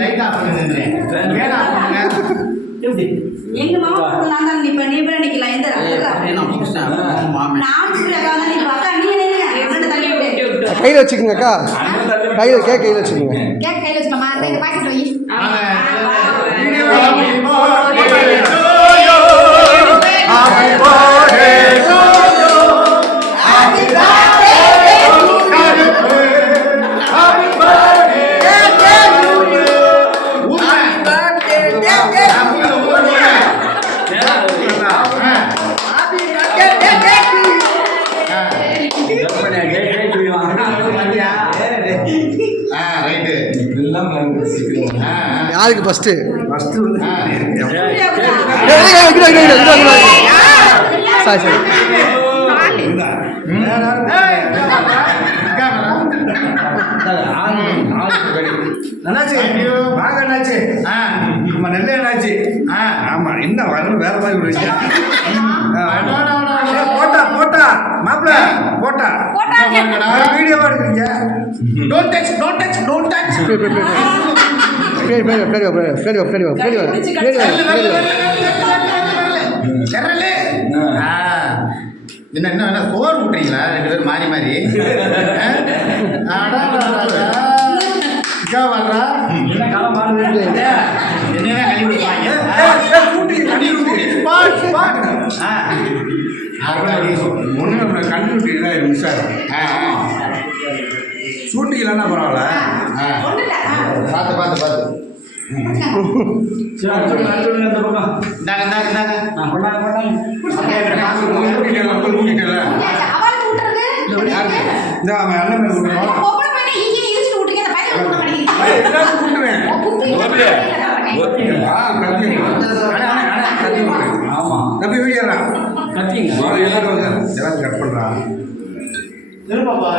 Light off பண்ணுங்க fan off பண்ணுங்க எங்க மாமா நான் தான் நீ பேர் கையில் வச்சுக்கோங்க அக்கா. கையில் கேக் கையில் வச்சுக்கோங்க. கேக் கையில வச்சுக்கலாமா அந்த பாக்கெட் வை. யாருக்கு ஃபஸ்ட்டு சாரி சாரி. என்னாச்சு? ஆமா என்ன வரணும் வேற மாதிரி போட்டா போட்டா. மாப்பிள போட்டா. வீடியோவா எடுக்கிறீங்க? Don't touch don't touch don't touch பின்னாடி பின்னாடி பின்னாடி வா, பின்னாடி வா, பின்னாடி வா, பின்னாடி வா, பின்னாடி வா. என்ன? என்ன சோறு விட்டுறீங்களா? ரெண்டு பேரும் மாறி மாறி. என்னதான் கழுவி நம்ம கண்ணு விட்டு மிஸ் ஆகும் இல்லைன்னா பரவாயில்ல. பார்த்து பார்த்து பார்த்து. இந்த அவன் அண்ணன் விட்டுருவான் தம்பி வீடியோ கத்திங்க. எல்லாரும் எல்லாரும் கட் திரும்ப